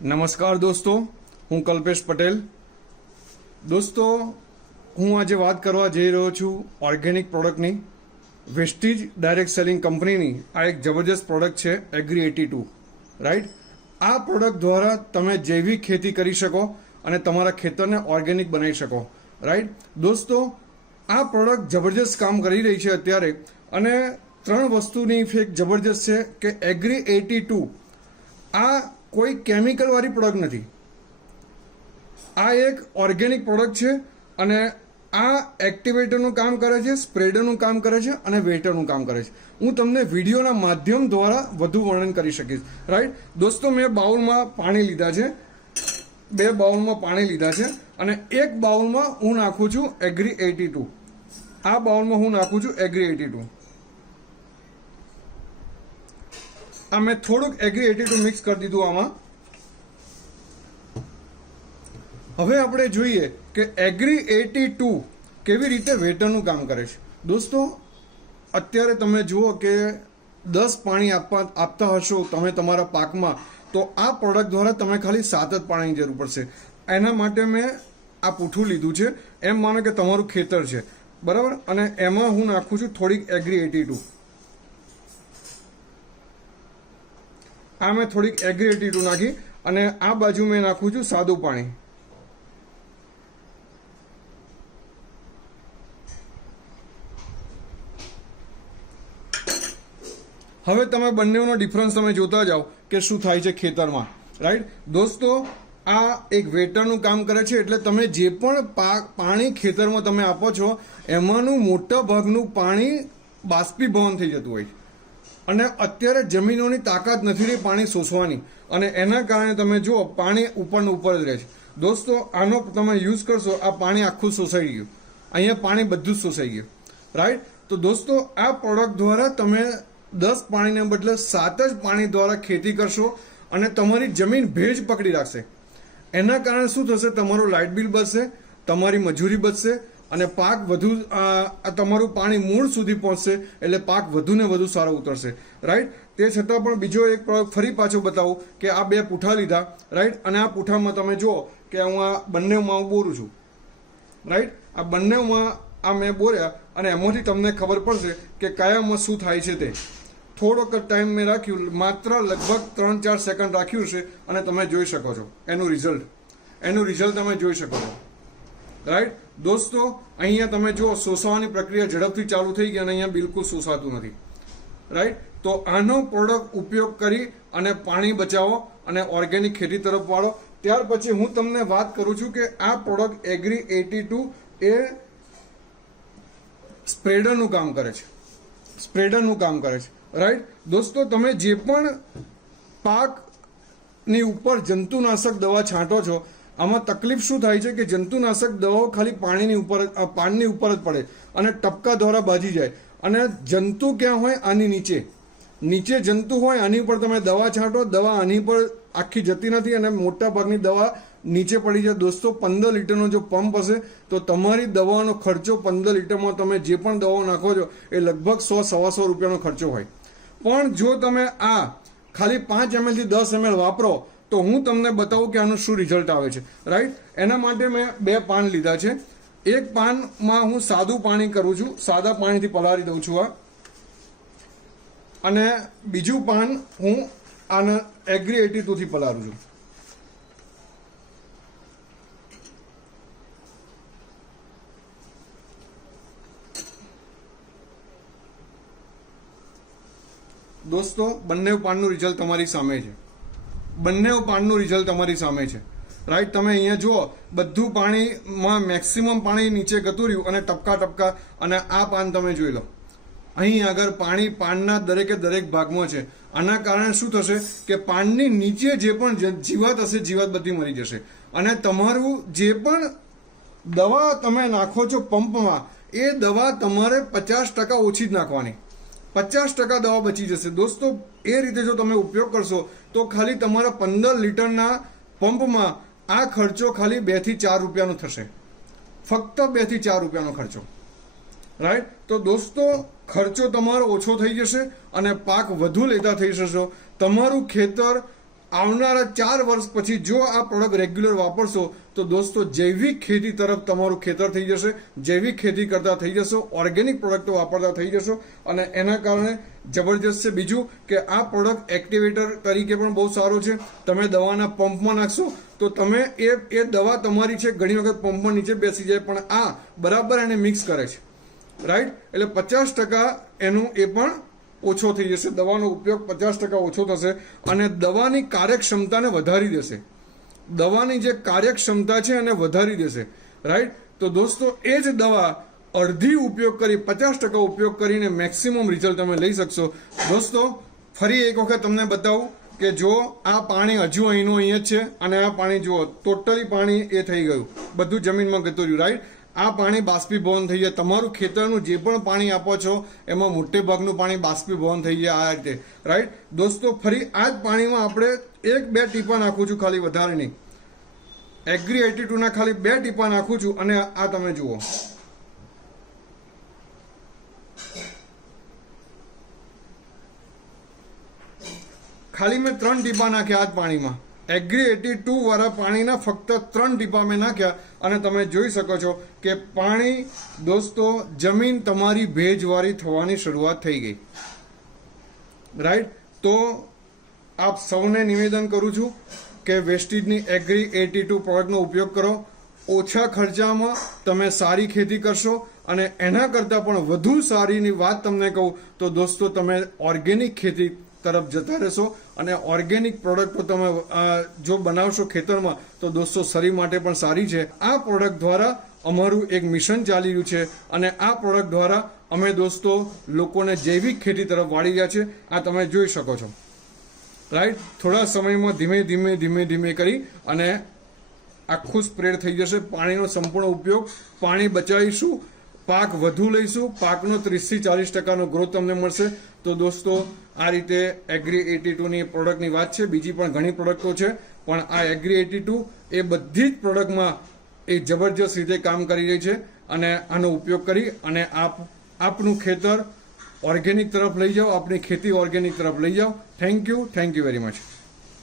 નમસ્કાર દોસ્તો, હું કલ્પેશ પટેલ. દોસ્તો, હું આજે વાત કરવા જઈ રહ્યો છું ઓર્ગેનિક પ્રોડક્ટની. વેસ્ટીજ ડાયરેક્ટ સેલિંગ કંપનીની આ એક જબરજસ્ત પ્રોડક્ટ છે એગ્રી 82, રાઈટ. આ પ્રોડક્ટ દ્વારા તમે જૈવિક ખેતી કરી શકો અને તમારા ખેતરને ઓર્ગેનિક બનાવી શકો, રાઈટ. દોસ્તો, આ પ્રોડક્ટ જબરજસ્ત કામ કરી રહી છે અત્યારે, અને 3 વસ્તુની ઇફેક્ટ જબરજસ્ત છે કે એગ્રી 82 આ કોઈ કેમિકલ વાળી પ્રોડક્ટ નથી. આ એક ઓર્ગેનિક પ્રોડક્ટ છે અને આ એક્ટિવેટરનું કામ કરે છે, સ્પ્રેડરનું કામ કરે છે અને વેટરનું કામ કરે છે. હું તમને વિડીયોના માધ્યમ દ્વારા વધુ વર્ણન કરી શકીશ, રાઈટ. દોસ્તો, મેં બાઉલમાં પાણી લીધા છે, 2 બાઉલમાં પાણી લીધા છે અને 1 બાઉલમાં હું નાખું છું એગ્રી 82. આ બાઉલમાં હું નાખું છું એગ્રી 82. આ મેં થોડુંક એગ્રી 82 મિક્સ કરી દીધું આમાં. હવે આપણે જોઈએ કે એગ્રી 82 કેવી રીતે વેટરનું કામ કરે છે. દોસ્તો, અત્યારે તમે જુઓ કે 10 પાણી આપતા હશો તમે તમારા પાકમાં, તો આ પ્રોડક્ટ દ્વારા તમે ખાલી 7 જ પાણીની જરૂર પડશે. એના માટે મેં આ પૂઠું લીધું છે. એમ માનો કે તમારું ખેતર છે, બરાબર, અને એમાં હું નાખું છું થોડીક એગ્રી 82. આ મેં થોડીક એગ્રી 82 નાખી અને આ બાજુ મેં નાખું છું સાદું પાણી. હવે તમે બંનેનો ડિફરન્સ તમે જોતા જાઓ કે શું થાય છે ખેતરમાં, રાઈટ. દોસ્તો, આ એક વેટરનું કામ કરે છે, એટલે તમે જે પણ પાણી ખેતરમાં તમે આપો છો એમાંનું મોટા ભાગનું પાણી બાષ્પીભવન થઈ જતું હોય છે. અને અત્યારે જમીનોની તાકાત નથી રહી પાણી શોષવાની, અને એના કારણે તમે જુઓ પાણી ઉપરનું ઉપર જ રહે છે. દોસ્તો, આનો તમે યુઝ કરશો, આ પાણી આખું શોષાઈ ગયું. અહીંયા પાણી બધું જ શોષાઈ ગયું, રાઈટ. તો દોસ્તો, આ પ્રોડક્ટ દ્વારા તમે 10 પાણીને બદલે 7 જ પાણી દ્વારા ખેતી કરશો અને તમારી જમીન ભેજ પકડી રાખશે. એના કારણે શું થશે? તમારું લાઇટ બિલ બચશે, તમારી મજૂરી બચશે અને પાક વધુ તમારું પાણી મૂળ સુધી પહોંચશે, એટલે પાક વધુ ને વધુ સારો ઉતરશે, રાઈટ. તે છતાં પણ બીજો એક પ્રોડક્ટ ફરી પાછો બતાવું કે આ 2 પૂઠા લીધા, રાઈટ. અને આ પૂઠામાં તમે જુઓ કે હું આ બંનેમાં હું બોરું છું, રાઈટ. આ બંનેમાં આ મેં બોર્યા અને એમાંથી તમને ખબર પડશે કે કયામાં શું થાય છે તે. થોડોક ટાઈમ મેં રાખ્યું, માત્ર લગભગ 3-4 સેકન્ડ રાખ્યું છે અને તમે જોઈ શકો છો એનું રિઝલ્ટ તમે જોઈ શકો છો, રાઈટ. દોસ્તો, અહીંયા તમે જો શોષવાની પ્રક્રિયા ઝડપથી ચાલુ થઈ ગઈ અને અહીંયા બિલકુલ શોષાતું નથી, રાઈટ. તો આનો પ્રોડક્ટ ઉપયોગ કરી અને પાણી બચાવો અને ઓર્ગેનિક ખેતી તરફ વાળો. ત્યાર પછી હું તમને વાત કરું છું કે આ પ્રોડક્ટ એગ્રી 82 એ સ્પ્રેડરનું કામ કરે છે, રાઈટ. દોસ્તો, તમે જે પણ પાકની ઉપર જંતુનાશક દવા છાંટો છો, આમાં તકલીફ શું થાય છે કે જંતુનાશક દવાઓ ખાલી પાણીની ઉપર જ પડે અને ટપકા દ્વારા બાજી જાય. અને જંતુ ક્યાં હોય? આની નીચે જંતુ હોય, આની ઉપર તમે દવા છાંટો, દવા આની પર આખી જતી નથી અને મોટા ભાગની દવા નીચે પડી જાય. દોસ્તો, 15 લીટરનો જો પંપ હશે તો તમારી દવાનો ખર્ચો 15 લીટરમાં તમે જે પણ દવાઓ નાખો છો એ લગભગ 100-125 રૂપિયાનો ખર્ચો હોય. પણ જો તમે આ ખાલી 5 ml થી 10 ml વાપરો તો હું તમને બતાવું કે આનું શું રિઝલ્ટ આવે છે, રાઈટ. એના માટે મેં 2 પાન લીધા છે. એક પાનમાં હું સાદું પાણી કરું છું, સાદા પાણીથી પલાળી દઉં છું આ, અને બીજું પાન હું આને એગ્રી 82 થી પલાળું છું. દોસ્તો, બંને પાનનું રિઝલ્ટ તમારી સામે છે, રાઈટ. તમે અહીંયા જુઓ, બધું પાણીમાં મેક્સિમમ પાણી નીચે ગતું રહ્યું અને ટપકા, અને આ પાન તમે જોઈ લો, અહીં આગળ પાણી પાનના દરેક ભાગમાં છે. આના કારણે શું થશે કે પાનની નીચે જે પણ જીવાત હશે, જીવાત બધી મરી જશે. અને તમારું જે પણ દવા તમે નાખો છો પંપમાં, એ દવા તમારે 50% ઓછી જ નાખવાની, 50% દવા બચી જશે. દોસ્તો, એ રીતે જો તમે ઉપયોગ કરશો તો ખાલી તમારા 15 લીટરના પંપમાં આ ખર્ચો ખાલી 2 થી 4 રૂપિયાનો થશે, ફક્ત 2 થી 4 રૂપિયાનો ખર્ચો, રાઈટ. તો દોસ્તો, ખર્ચો તમારો ઓછો થઈ જશે અને પાક વધુ લેતા થઈ જશો. તમારું ખેતર આવનારા 4 વર્ષ પછી જો આ પ્રોડક્ટ રેગ્યુલર વાપરશો તો દોસ્તો જૈવિક ખેતી તરફ તમારું ખેતર થઈ જશે, જૈવિક ખેતી કરતા થઈ જશો, ઓર્ગેનિક પ્રોડક્ટો વાપરતા થઈ જશો અને એના કારણે જબરજસ્ત છે. બીજું કે આ પ્રોડક્ટ એક્ટિવેટર તરીકે પણ બહુ સારો છે. તમે દવાના પંપમાં નાખશો તો તમે એ દવા તમારી છે ઘણી વખત પંપમાં નીચે બેસી જાય, પણ આ બરાબર એને મિક્સ કરે છે, રાઈટ. એટલે 50% એનું એ પણ ઓછો થઈ જશે, દવાનો ઉપયોગ 50% ઓછો થશે અને દવાની કાર્યક્ષમતાને વધારી દેશે. દવાની જે કાર્યક્ષમતા છે એને વધારી દેશે, રાઈટ. તો દોસ્તો એ જ દવા અડધી ઉપયોગ કરી 50% ઉપયોગ કરીને મેક્સિમમ રિઝલ્ટ તમે લઈ શકશો. દોસ્તો ફરી એક વખત તમને બતાવું કે જો આ પાણી હજુ અહીંનું અહીંયા જ છે અને આ પાણી જુઓ ટોટલી પાણી એ થઈ ગયું, બધું જમીનમાં ગતું રહ્યું, રાઈટ. આ પાણી બાષ્પીભવન થઈ જાય. તમારું ખેતરનું જે પણ પાણી આપો છો એમાં મોટે ભાગનું પાણી બાષ્પીભવન થઈ જાય આ રીતે, રાઈટ. દોસ્તો ફરી આ જ પાણીમાં આપણે 1-2 ટીપા નાખું છું, ખાલી વધારે નહીં. એગ્રી 82 ના ખાલી 2 ટીપા નાખું છું અને આ તમે જુઓ ખાલી મેં 3 ટીપા નાખ્યા આ જ પાણીમાં. એગ્રી 82 વાળા પાણીના ફક્ત 3 ટીપા મેં નાખ્યા અને તમે જોઈ શકો છો કે પાણી દોસ્તો જમીન તમારી ભેજવાળી થવાની શરૂઆત થઈ ગઈ, રાઈટ. તો આપ સૌને નિવેદન કરું છું કે વેસ્ટીજની એગ્રી 82 પ્રોડક્ટનો ઉપયોગ કરો. ઓછા ખર્ચામાં તમે સારી ખેતી કરશો અને એના કરતાં પણ વધુ સારીની વાત તમને કહું તો દોસ્તો તમે ઓર્ગેનિક ખેતી તરફ જતા રહેશો અને ઓર્ગેનિક પ્રોડક્ટો તમે જો બનાવશો ખેતરમાં તો દોસ્તો શરીર માટે પણ સારી છે. આ પ્રોડક્ટ દ્વારા અમારું એક મિશન ચાલી રહ્યું છે અને આ પ્રોડક્ટ દ્વારા અમે દોસ્તો લોકોને જૈવિક ખેતી તરફ વાળી રહ્યા છે. આ તમે જોઈ શકો છો, રાઈટ. થોડા સમયમાં ધીમે ધીમે કરી અને આખું સ્પ્રેડ થઈ જશે. પાણીનો સંપૂર્ણ ઉપયોગ, પાણી બચાવીશું, પાક વધુ લઈશું, પાકનો 30-40% ગ્રોથ તમને મળશે. તો દોસ્તો આ રીતે એગ્રી 82ની પ્રોડક્ટની વાત છે. બીજી પણ ઘણી પ્રોડક્ટો છે પણ આ એગ્રી 82 એ બધી જ પ્રોડક્ટમાં એ જબરજસ્ત રીતે કામ કરી રહી છે અને આનો ઉપયોગ કરી અને આપનું ખેતર ઓર્ગેનિક તરફ લઈ જાઓ, આપની ખેતી ઓર્ગેનિક તરફ લઈ જાઓ. Thank you very much.